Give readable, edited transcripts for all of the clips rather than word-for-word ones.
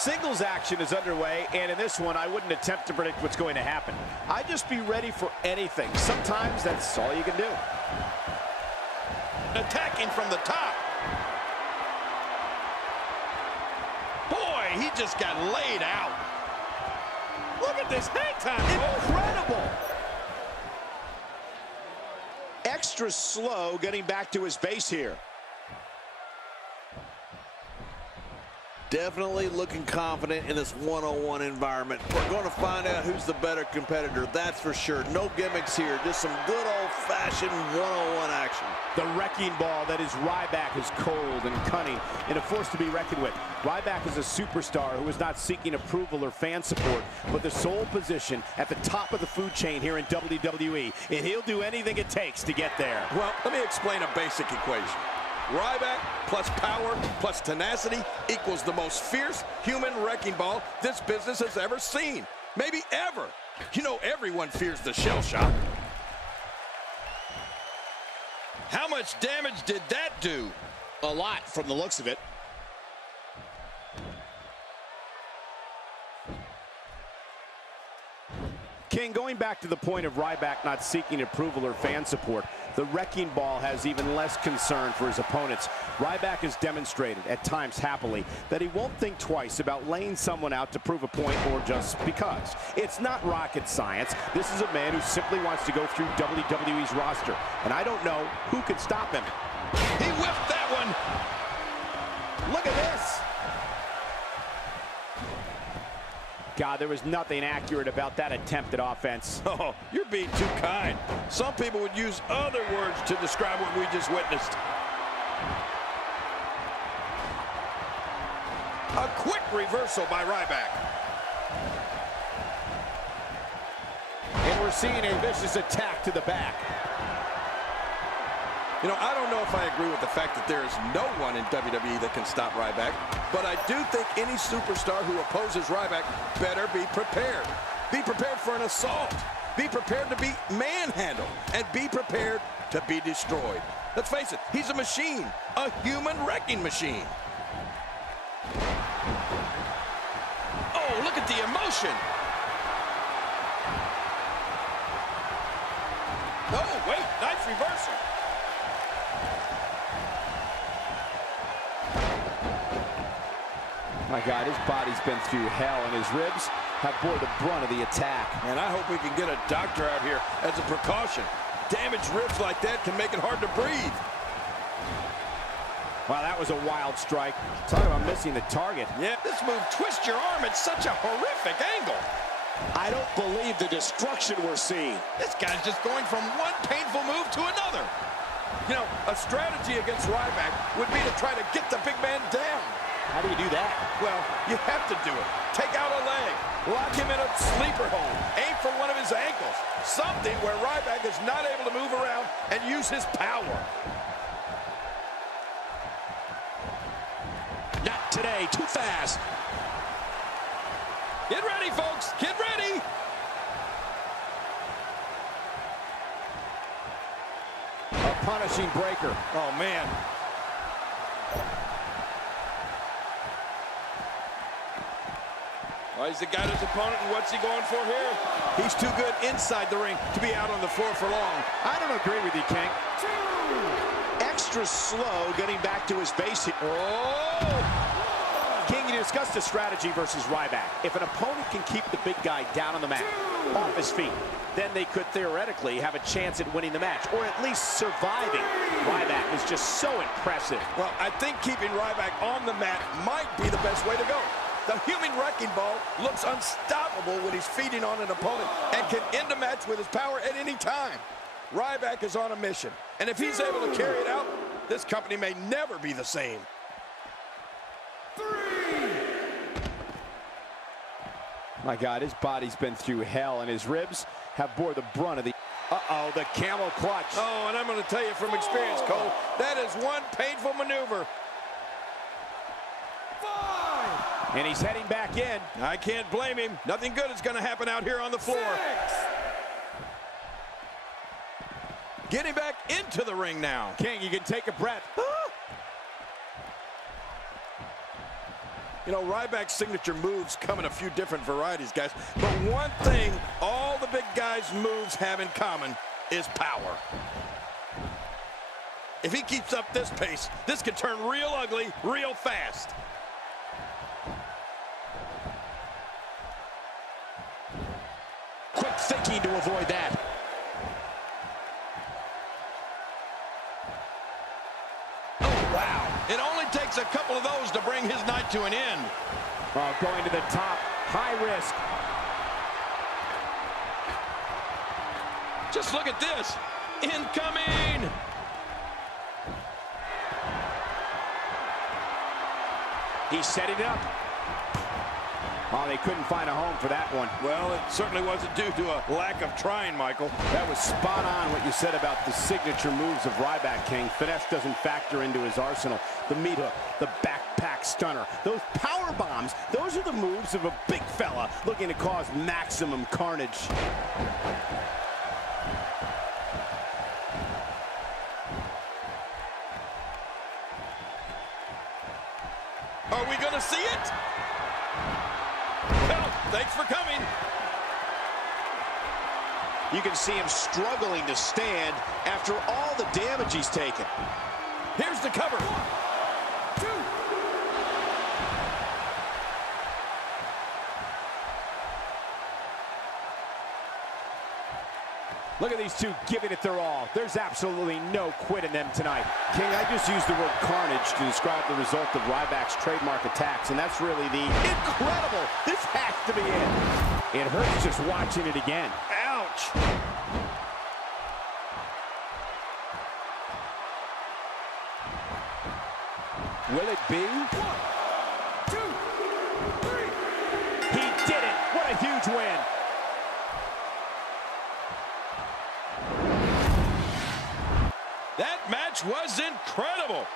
Singles action is underway, and in this one, I wouldn't attempt to predict what's going to happen. I'd just be ready for anything. Sometimes that's all you can do. Attacking from the top. Boy, he just got laid out. Look at this hang time. Incredible. Extra slow getting back to his base here. Definitely looking confident in this one-on-one environment. We're going to find out who's the better competitor, that's for sure. No gimmicks here, just some good old-fashioned one-on-one action. The wrecking ball that is Ryback is cold and cunning and a force to be reckoned with. Ryback is a superstar who is not seeking approval or fan support, but the sole position at the top of the food chain here in WWE, and he'll do anything it takes to get there. Well, let me explain a basic equation. Ryback plus power plus tenacity equals the most fierce human wrecking ball this business has ever seen. Maybe ever. You know, everyone fears the shell shock. How much damage did that do? A lot from the looks of it. King, going back to the point of Ryback not seeking approval or fan support, the wrecking ball has even less concern for his opponents. Ryback has demonstrated, at times happily, that he won't think twice about laying someone out to prove a point or just because. It's not rocket science. This is a man who simply wants to go through WWE's roster, and I don't know who can stop him. He whiffed that one. Look at this. God, there was nothing accurate about that attempt at offense. Oh, you're being too kind. Some people would use other words to describe what we just witnessed. A quick reversal by Ryback. And we're seeing a vicious attack to the back. You know, I don't know if I agree with the fact that there is no one in WWE that can stop Ryback, but I do think any superstar who opposes Ryback better be prepared. Be prepared for an assault. Be prepared to be manhandled. And be prepared to be destroyed. Let's face it, he's a machine. A human wrecking machine. Oh, look at the emotion. Oh, wait, nice reversal. My God, his body's been through hell, and his ribs have bore the brunt of the attack. And I hope we can get a doctor out here as a precaution. Damaged ribs like that can make it hard to breathe. Wow, that was a wild strike. Talk about missing the target. Yeah, this move twists your arm at such a horrific angle. I don't believe the destruction we're seeing. This guy's just going from one painful move to another. You know, a strategy against Ryback would be to try to get the big man down. How do you do that? Well, you have to do it. Take out a leg. Lock him in a sleeper hold. Aim for one of his ankles. Something where Ryback is not able to move around and use his power. Not today. Too fast. Get ready, folks. Get ready. A punishing breaker. Oh, man. Well, he's got his opponent, and what's he going for here? He's too good inside the ring to be out on the floor for long. I don't agree with you, King. Extra slow getting back to his base here. Oh! King, you discussed the strategy versus Ryback. If an opponent can keep the big guy down on the mat, off his feet, then they could theoretically have a chance at winning the match, or at least surviving. Ryback is just so impressive. Well, I think keeping Ryback on the mat might be the best way to go. The human wrecking ball looks unstoppable when he's feeding on an opponent and can end a match with his power at any time. Ryback is on a mission, and if he's able to carry it out, this company may never be the same. My God, his body's been through hell, and his ribs have bore the brunt of the... Uh-oh, the camel clutch. Oh, and I'm going to tell you from experience, Cole, that is one painful maneuver. And he's heading back in. I can't blame him. Nothing good is going to happen out here on the floor. Getting back into the ring now. King, you can take a breath. You know, Ryback's signature moves come in a few different varieties, guys. But one thing all the big guys' moves have in common is power. If he keeps up this pace, this could turn real ugly real fast. Quick thinking to avoid that. Oh, wow. It only takes a couple of those to bring his night to an end. Oh, going to the top. High risk. Just look at this. Incoming! He's setting it up. Oh, they couldn't find a home for that one. Well, it certainly wasn't due to a lack of trying, Michael. That was spot on what you said about the signature moves of Ryback, King. Finesse doesn't factor into his arsenal. The meat hook, the backpack stunner, those power bombs, those are the moves of a big fella looking to cause maximum carnage. Are we going to see it? Well, thanks for coming. You can see him struggling to stand after all the damage he's taken. Here's the cover. 1, 2. Look at these two giving it their all. There's absolutely no quit in them tonight. King, I just used the word carnage to describe the result of Ryback's trademark attacks, and that's really the incredible. This has to be it. It hurts just watching it again. Ouch. Will it be? 1, 2, 3. He did it. What a huge win. That match was incredible.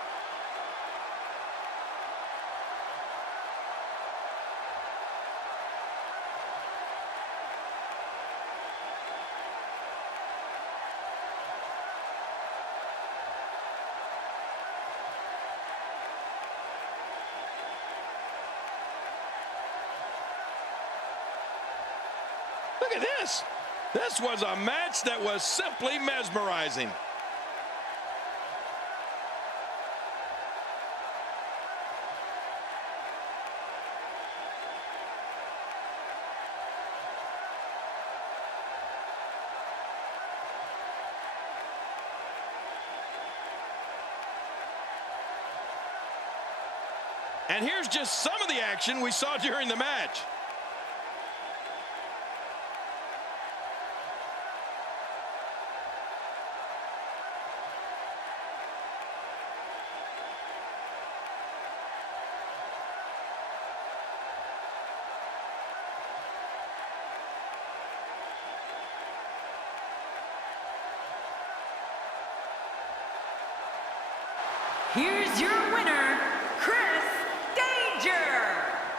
Look at this. This was a match that was simply mesmerizing. And here's just some of the action we saw during the match. Here's your winner,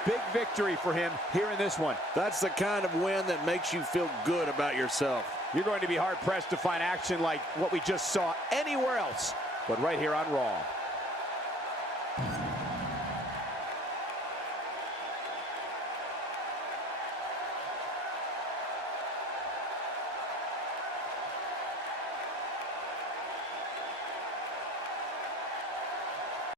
Big victory for him here in this one. That's the kind of win that makes you feel good about yourself. You're going to be hard-pressed to find action like what we just saw anywhere else, but right here on Raw.